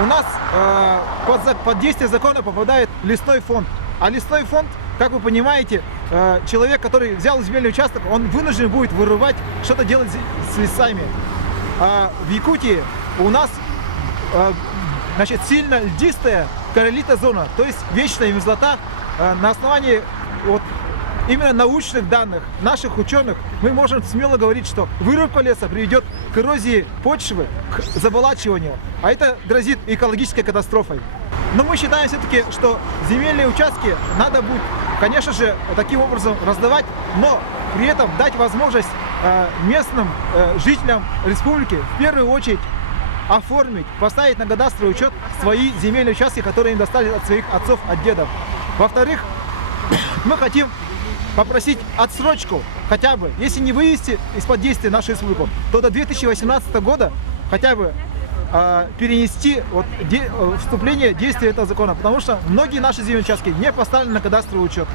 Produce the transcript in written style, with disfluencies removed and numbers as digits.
у нас под действие закона попадает лесной фонд. А лесной фонд, как вы понимаете, человек, который взял земельный участок, он вынужден будет вырывать, что-то делать с лесами. В Якутии у нас значит, сильно льдистая королита зона, то есть вечная мерзлота. На основании вот, именно научных данных наших ученых мы можем смело говорить, что вырубка леса приведет к эрозии почвы, к заболачиванию, а это грозит экологической катастрофой. Но мы считаем все-таки, что земельные участки надо будет, конечно же, таким образом раздавать, но при этом дать возможность местным жителям республики в первую очередь оформить, поставить на кадастровый учет свои земельные участки, которые им достались от своих отцов, от дедов. Во-вторых, мы хотим попросить отсрочку хотя бы, если не вывести из-под действия нашу республику, то до 2018 года хотя бы перенести вот, вступление действия этого закона, потому что многие наши земельные участки не поставлены на кадастровый учет.